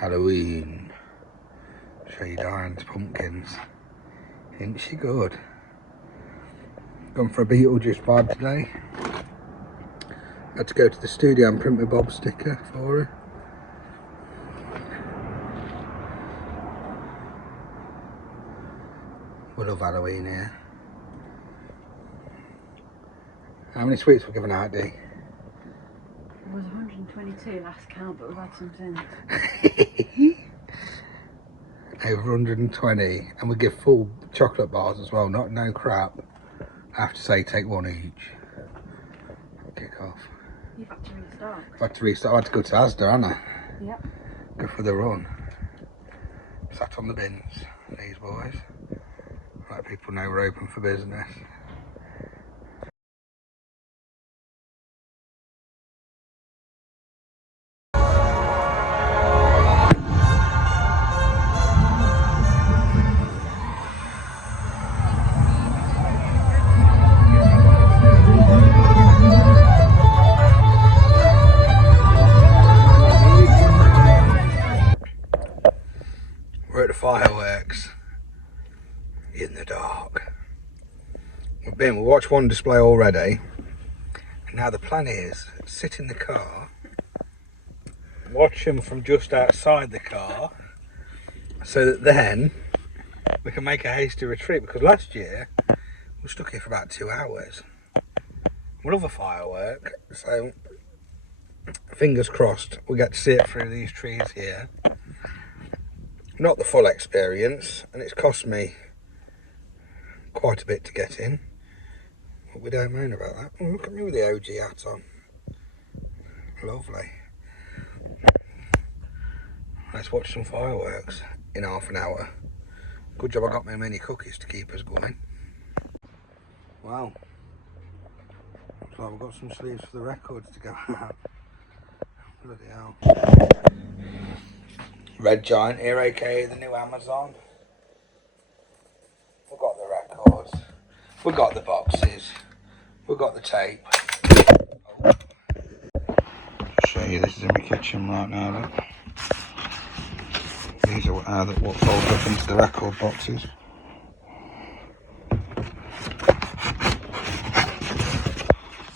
Halloween. Show you Diane's pumpkins. Ain't she good? Gone for a Beetlejuice vibe today. Had to go to the studio and print my Bob sticker for her. We love Halloween here. How many sweets were given out, Dee? It was 122 last count, but we've had some since. Over 120, and we give full chocolate bars as well, no crap. I have to say, take one each. Kick off. You've had to restock. I've had to restart. I had to go to Asda, haven't I? Yep. Go for the run. Sat on the bins, these boys. Let people know we're open for business. We're at the fireworks in the dark. We watched one display already, and now the plan is sit in the car, watch them from just outside the car, so that then we can make a hasty retreat, because last year we were stuck here for about 2 hours. We love a firework, so fingers crossed we get to see it through these trees here. Not the full experience, and it's cost me quite a bit to get in, but we don't moan about that. Oh, look at me with the OG hat on. Lovely. Let's watch some fireworks in half an hour. Good job I got my mini cookies to keep us going. Wow. Looks like we've got some sleeves for the records to go out. Bloody hell. Red Giant here, aka the new Amazon. We've got the records, we've got the boxes, we've got the tape. Oh. Show you, this is in my kitchen right now. Look. These are what folds up into the record boxes.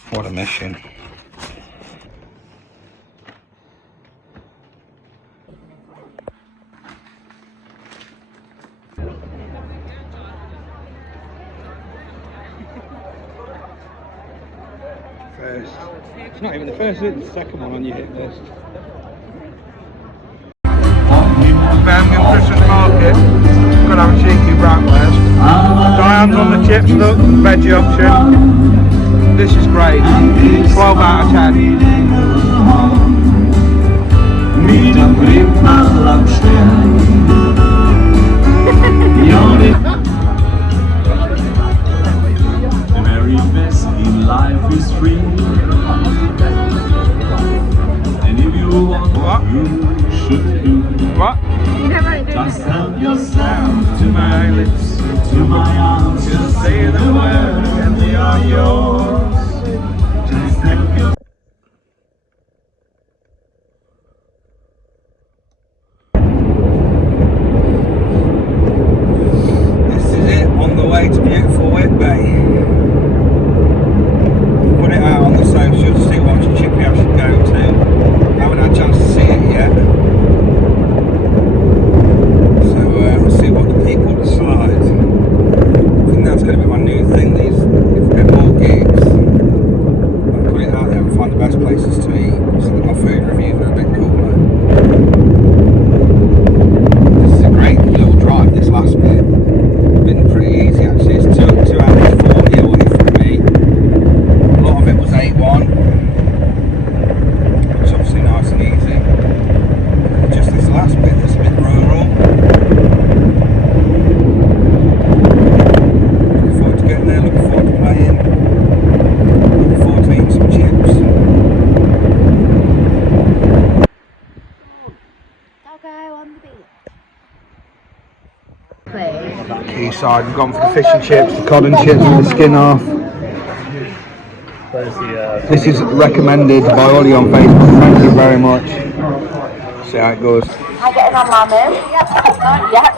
What a mission. It's not even the first, it's the second one on your hit list. Birmingham Christmas Market. Gonna have a cheeky breakfast. Diane's on the chips, look, veggie option. This is great. 12 out of 10. The very best in life is free. And if you want what you should do, What? just help yourself to my lips, to my arms. Just say the word and they are yours. Just help yourself. This is it, on the way to beautiful Whitby. Put it out on the socials to see what chippy I should go to. Haven't had a chance to see it yet. So we'll see what the people decide. I think that's going to be my new thing, these, if we get more gigs, I'll put it out there and find the best places to eat so that my food reviews are a bit cooler. This is a great little drive, this last bit. Been pretty easy actually, it's 2 hours 40 away from me. A lot of it was A1, which is obviously nice and easy. Just this last bit that's a bit rural. Looking forward to getting there, looking forward to playing, looking forward to eating some chips. Doggo on the beach. Quayside, we've gone for the fish and chips, the cod and chips with the skin off. This is recommended by Ollie on Facebook, thank you very much. See how it goes. I getting on my move? Yep.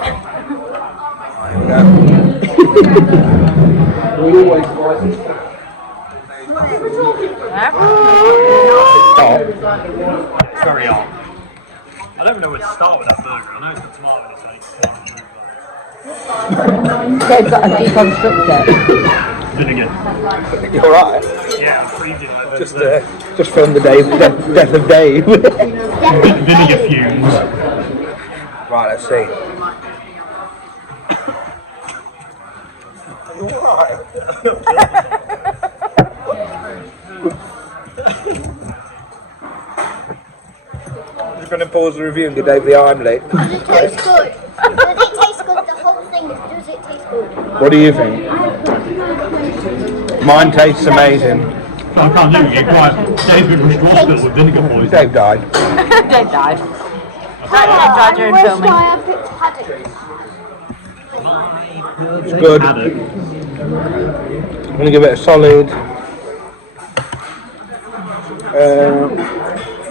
It's very hot. I don't know where to start with that burger. I know it's got tomato in it, so They've got to deconstruct it. vinegar. You alright? Yeah, I'm freezing like this. Just film the death of Dave. Vinegar fumes. Right, let's see. We're going to pause the review and give Dave the Heimlich. Does it taste good? Does it taste good? The whole thing is, does it taste good? What do you think? Mine tastes amazing. I can't do it. Right, Dave's been rushed to hospital with vinegar poisoning. Dave died. Dave died. I wish I picked haddock. It's good. I'm going to give it a solid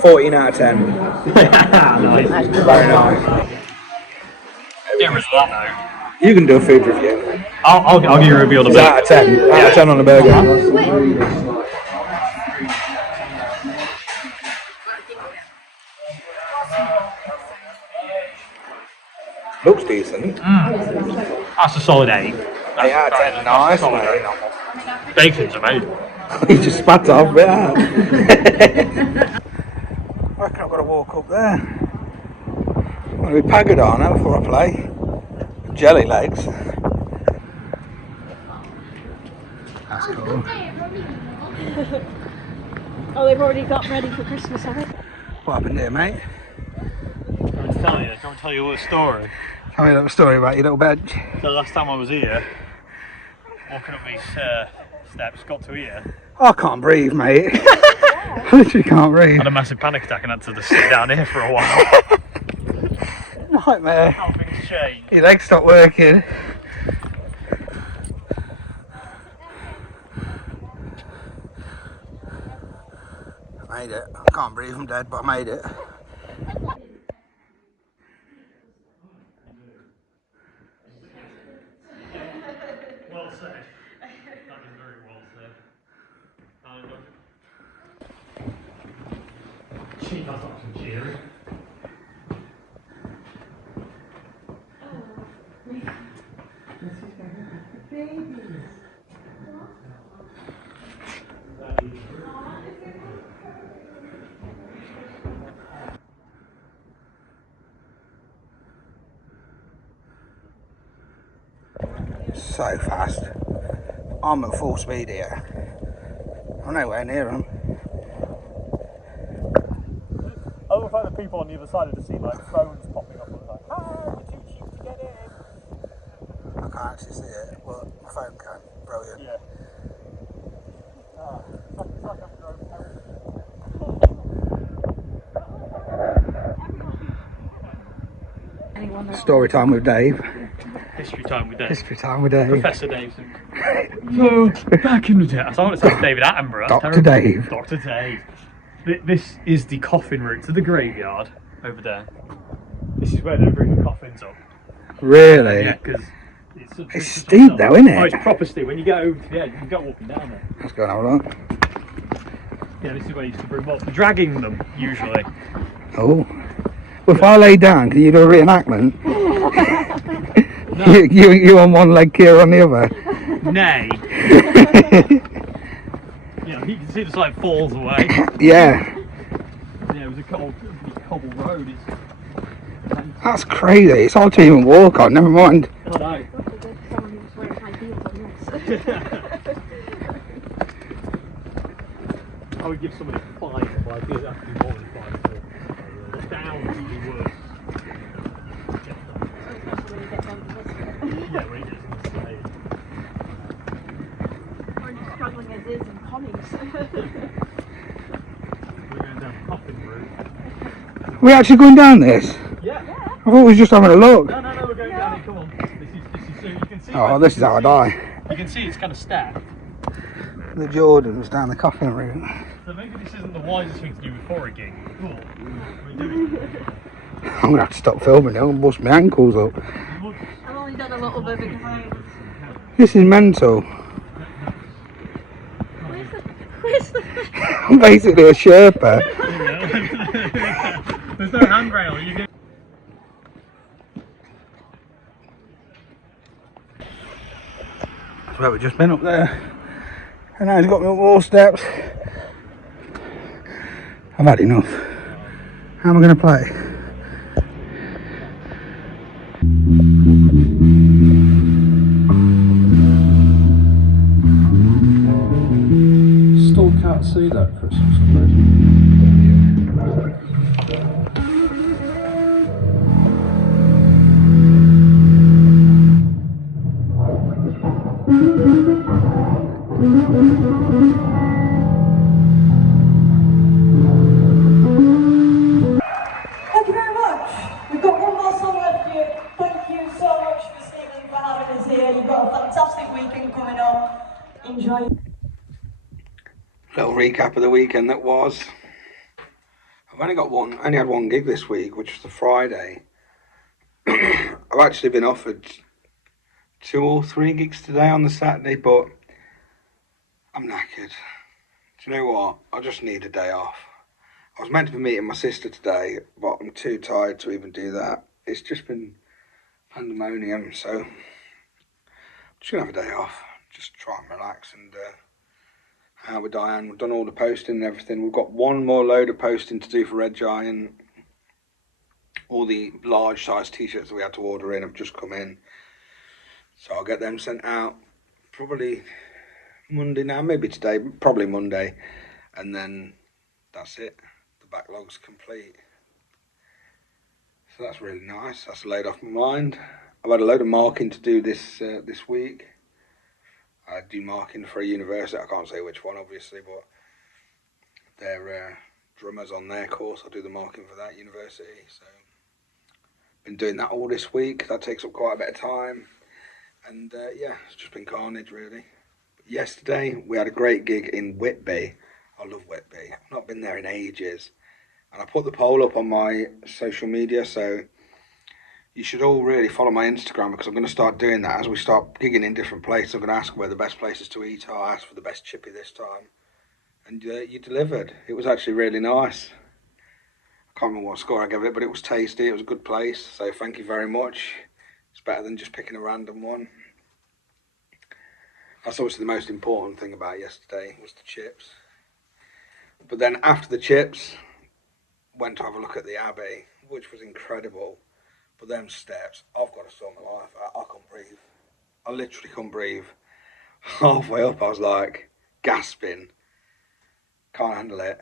14 out of 10. Nice. Very nice. Get rid of that now. You can do a food review. I'll give you a review on the It's burger. out of 10. Out of 10 on the burger. Looks decent. That's a solid 8. 8 out of 10. Nice, mate. Bacon's amazing. You just spat off a bit out. I reckon I've got to walk up there. I'm going to be pagged on now before I play. Jelly legs. That's cool. Oh, they've already got ready for Christmas, have they? What happened here, mate? Can I tell you a little story? Tell me a little story about your little bench. The last time I was here, walking up these steps, got to here, I can't breathe, mate. I literally can't breathe. had a massive panic attack and had to just sit down here for a while. Nightmare. How things change. Your legs stopped working. I made it. I can't breathe, I'm dead, but I made it. Well said. That is very well said. Gee, that's not some cheering. So fast. I'm at full speed here. I'm nowhere near them. I love the fact that people on the other side of the scene, like phones popping up and like, ah, you're too cheap to get in. I can't actually see it, but my phone can. Brilliant. Yeah. It's like I've grown Story time with Dave. History time with Dave. History time with Dave. Professor Daveson. So, back in the day, I thought it said David Attenborough. Dr. Dave. Dr. Dave. This is the coffin route to the graveyard over there. This is where they bring the coffins up. Really? Yeah, because It's steep though, isn't it? Oh, it's proper steep. When you get over to the edge, you can go walking down there. Let's go and have a look. Yeah, this is where you used to bring them up. Dragging them, usually. Oh. Well, if I lay down, can you do a reenactment? No. you on one leg, Kira on the other? Nay. Yeah, you can see the slide falls away. Yeah. Yeah, it was a cobble road. That's crazy. It's hard to even walk on, never mind. I know. I would give somebody 5 if I did actually more than 5. The down would be worse. Yeah, when it gets insane. We're just struggling as is in Connie's. We're going down the coffin route. We're actually going down this? Yeah. I thought we were just having a look. No, we're going down it. Come on. This is so you can see. Oh, this is how I die. You can see it's kind of stacked. The Jordans down the coffin route. So maybe this isn't the wisest thing to do before a gig. Cool. We're doing it. I'm gonna have to stop filming. I'm gonna bust my ankles up. I've only done a little bit because This is mental. where's the I'm basically a Sherpa. There's no handrail. You get. That's where we've just been up there. And now he's got me up more steps. I've had enough. How am I going to play? Still can't see that, Chris, for some reason. Thank you very much. We've got one more song left here. Thank you so much for Stephen for having us here. You've got a fantastic weekend coming up. Enjoy. Little recap of the weekend that was. I've only had one gig this week, which was the Friday. I've actually been offered 2 or 3 gigs today on the Saturday, but I'm knackered. Do you know what? I just need a day off. I was meant to be meeting my sister today, but I'm too tired to even do that. It's just been pandemonium, so I'm just gonna have a day off. Just try and relax and how with Diane, we've done all the posting and everything. We've got one more load of posting to do for Red Giant. All the large size t-shirts that we had to order in have just come in. So I'll get them sent out probably Monday now, maybe today, probably Monday. And then that's it. The backlog's complete. So that's really nice. That's a load off my mind. I've had a load of marking to do this week. I do marking for a university. I can't say which one, obviously, but they're drummers on their course. I do the marking for that university. So been doing that all this week. That takes up quite a bit of time. And yeah, it's just been carnage, really. But yesterday, we had a great gig in Whitby. I love Whitby. I've not been there in ages. And I put the poll up on my social media, so you should all really follow my Instagram, because I'm going to start doing that as we start gigging in different places. I'm going to ask where the best places to eat are. I asked for the best chippy this time, and you delivered. It was actually really nice. I can't remember what score I gave it, but it was tasty. It was a good place, so thank you very much. It's better than just picking a random one. That's obviously the most important thing about yesterday, was the chips. But then after the chips, went to have a look at the Abbey, which was incredible. But them steps, I've got to stop my life. I couldn't breathe. I literally couldn't breathe. Halfway up, I was like gasping. Can't handle it.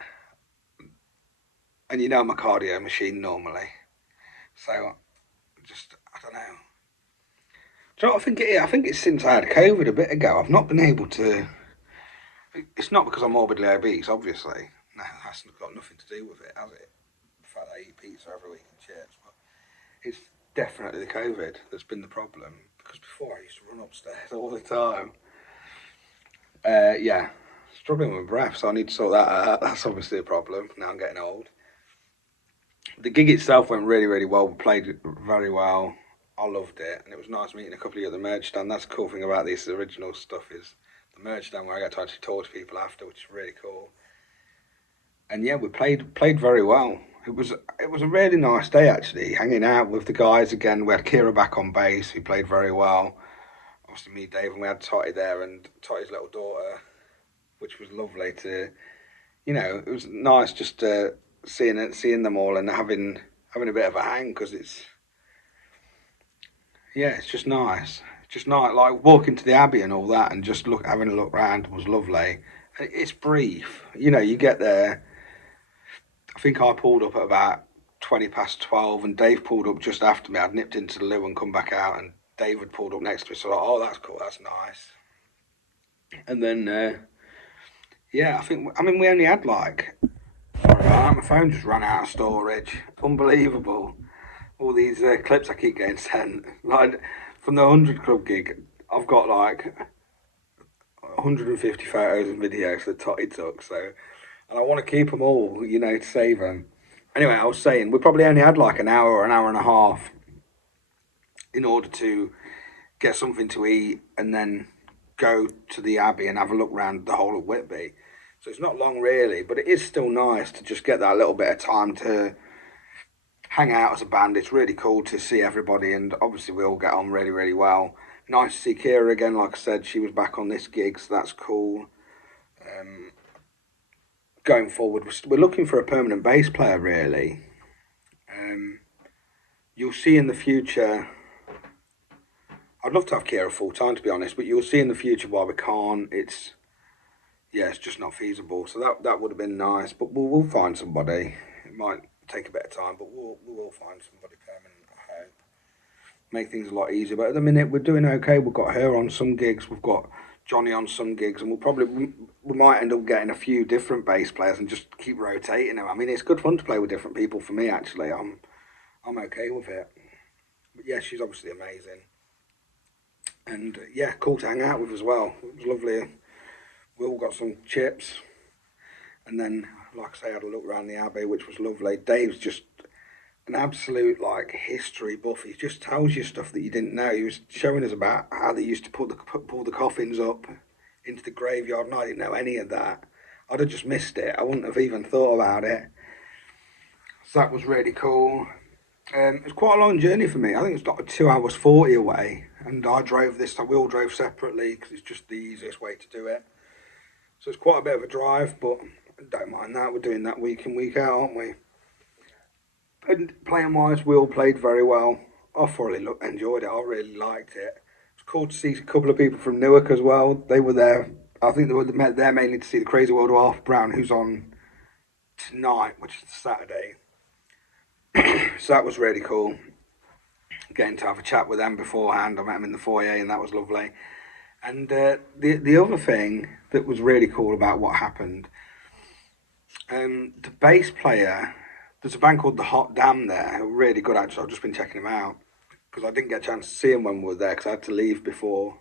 And you know I'm a cardio machine normally. So, I don't know. Do you know what I think it is? I think it's since I had COVID a bit ago. I've not been able to... It's not because I'm morbidly obese, obviously. No, that's got nothing to do with it, has it? The fact that I eat pizza every week and chips. But it's definitely the COVID that's been the problem, because before I used to run upstairs all the time. Yeah, struggling with breath, so I need to sort that out. That's obviously a problem. Now I'm getting old. The gig itself went really, really well. We played it very well. I loved it, and it was nice meeting a couple of you at the merch stand. That's the cool thing about this original stuff, is the merch stand where I get to actually talk to people after, which is really cool. And yeah, we played very well. It was a really nice day, actually, hanging out with the guys again. We had Kira back on bass, who played very well. Obviously me, Dave, and we had Totty there, and Totty's little daughter, which was lovely to, you know, it was nice just seeing them all and having a bit of a hang, because it's just nice. Just nice, like walking to the Abbey and all that, and just having a look around was lovely. It's brief, you know. You get there. I think I pulled up at about 12:20, and Dave pulled up just after me. I'd nipped into the loo and come back out, and David pulled up next to me. So I was like, oh, that's cool, that's nice. And then, yeah, I mean, we only had like, my phone just ran out of storage. Unbelievable. All these clips I keep getting sent. Like, from the 100 Club gig, I've got like 150 photos and videos that Totty took, so And I want to keep them all, you know, to save them. Anyway, I was saying, we probably only had like an hour or an hour and a half in order to get something to eat and then go to the Abbey and have a look around the whole of Whitby. So it's not long really, but it is still nice to just get that little bit of time to hang out as a band. It's really cool to see everybody, and obviously we all get on really, really well. Nice to see Kira again. Like I said, she was back on this gig, so that's cool. Going forward, we're looking for a permanent bass player, really. You'll see in the future, I'd love to have Kira full time, to be honest, but you'll see in the future why we can't. It's just not feasible. So that would have been nice, but we'll find somebody. It might take a bit of time, but we'll find somebody permanent, I hope. Make things a lot easier. But at the minute, we're doing okay. We've got her on some gigs. We've got Johnny on some gigs, and we might end up getting a few different bass players and just keep rotating them. I mean, it's good fun to play with different people. For me, actually, I'm okay with it. But yeah, she's obviously amazing, and yeah, cool to hang out with as well. It was lovely. We all got some chips, and then, like I say, I had a look around the Abbey, which was lovely. Dave's just an absolute like history buff. He just tells you stuff that you didn't know. He was showing us about how they used to pull the coffins up into the graveyard, and I didn't know any of that. I'd have just missed it. I wouldn't have even thought about it. So that was really cool. It was quite a long journey for me. I think it's like 2 hours 40 away, and I drove this. We all drove separately because it's just the easiest way to do it. So it's quite a bit of a drive, but I don't mind that. We're doing that week in, week out, aren't we? And playing wise, we all played very well. I thoroughly enjoyed it. I really liked it. It's cool to see a couple of people from Newark as well. They were there. I think they were there mainly to see the Crazy World of Arthur Brown, who's on tonight, which is Saturday. So that was really cool. Getting to have a chat with them beforehand. I met them in the foyer, and that was lovely. And the other thing that was really cool about what happened, the bass player, there's a band called The Hot Damn there, who are really good actually. I've just been checking them out because I didn't get a chance to see them when we were there because I had to leave before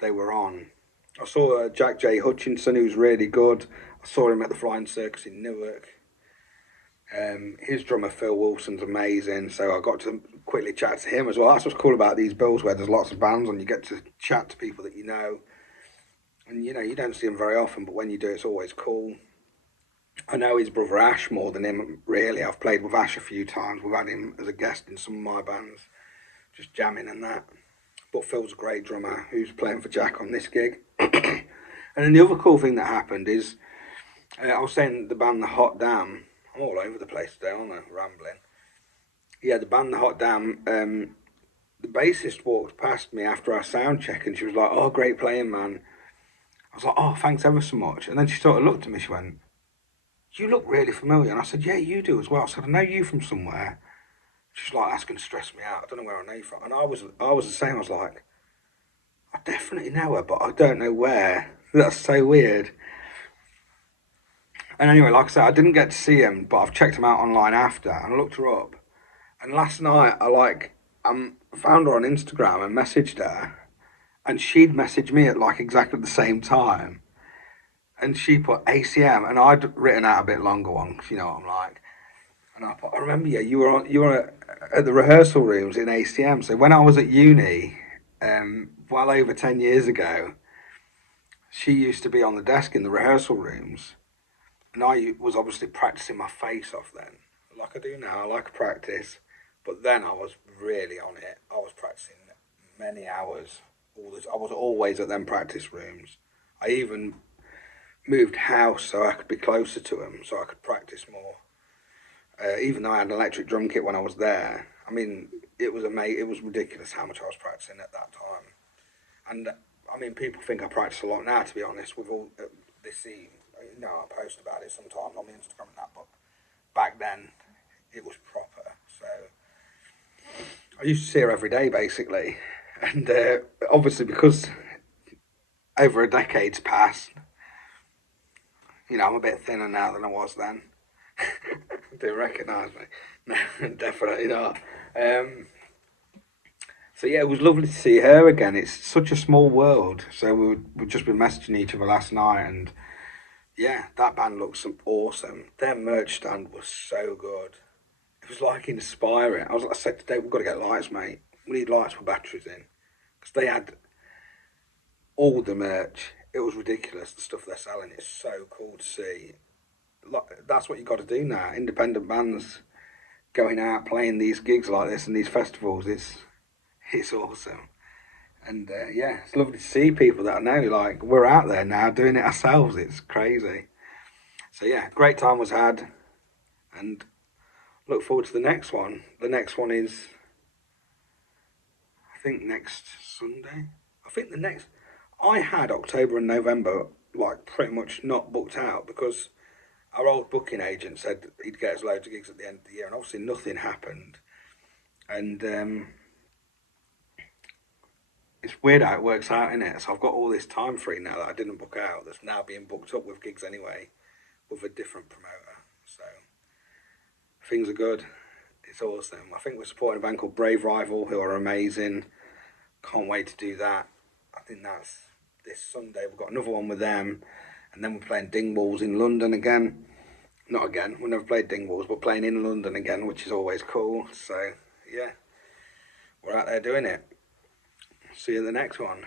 they were on. I saw Jack J. Hutchinson, who's really good. I saw him at the Flying Circus in Newark. His drummer Phil Wilson's amazing, so I got to quickly chat to him as well. That's what's cool about these bills where there's lots of bands on. You get to chat to people that you know, and you know you don't see them very often, but when you do, it's always cool. I know his brother Ash more than him, really. I've played with Ash a few times. We've had him as a guest in some of my bands, just jamming and that. But Phil's a great drummer who's playing for Jack on this gig. And then the other cool thing that happened is, I was saying the band The Hot Damn. I'm all over the place today, aren't I? Rambling. Yeah, the band The Hot Damn, the bassist walked past me after our sound check and she was like, "Oh, great playing, man." I was like, "Oh, thanks ever so much." And then she sort of looked at me, she went, "You look really familiar." And I said, "Yeah, you do as well." I said, "I know you from somewhere." She's like, "That's going to stress me out. I don't know where I know you from." And I was the same. I was like, "I definitely know her, but I don't know where." That's so weird. And anyway, like I said, I didn't get to see him, but I've checked him out online after, and I looked her up. And last night, I found her on Instagram and messaged her, and she'd messaged me at like exactly the same time. And she put ACM, and I'd written out a bit longer one, because you know what I'm like. And I put, "I remember you were at the rehearsal rooms in ACM." So when I was at uni, well over 10 years ago, she used to be on the desk in the rehearsal rooms. And I was obviously practicing my face off then, like I do now. I like practice, but then I was really on it. I was practicing many hours. I was always at them practice rooms. I even moved house so I could be closer to them, so I could practice more. Even though I had an electric drum kit when I was there, I mean, it was amazing. It was ridiculous how much I was practicing at that time. And I mean, people think I practice a lot now, to be honest, with all this scene. You know, I post about it sometimes on my Instagram and that, but back then it was proper. So I used to see her every day basically, and obviously because over a decade's passed, you know, I'm a bit thinner now than I was then. Do you recognise me? No, definitely not. So yeah, it was lovely to see her again. It's such a small world. So we'd just been messaging each other last night, and yeah, that band looks awesome. Their merch stand was so good. It was like inspiring. I said today, we've got to get lights, mate. We need lights with batteries in. Because they had all the merch. It was ridiculous, the stuff they're selling. It's so cool to see. That's what you got to do now. Independent bands going out playing these gigs like this and these festivals. It's awesome. And yeah, it's lovely to see people that I know. Like, we're out there now doing it ourselves. It's crazy. So yeah, great time was had. And look forward to the next one. The next one is, I think, next Sunday. I had October and November like pretty much not booked out because our old booking agent said he'd get us loads of gigs at the end of the year, and obviously nothing happened. And it's weird how it works out, isn't it? So I've got all this time free now that I didn't book out that's now being booked up with gigs anyway with a different promoter. So things are good. It's awesome. I think we're supporting a band called Brave Rival, who are amazing. Can't wait to do that. I think that's this Sunday. We've got another one with them. And then we're playing Dingwalls in London again. Not again, we've never played Dingwalls, but playing in London again, which is always cool. So, yeah, we're out there doing it. See you in the next one.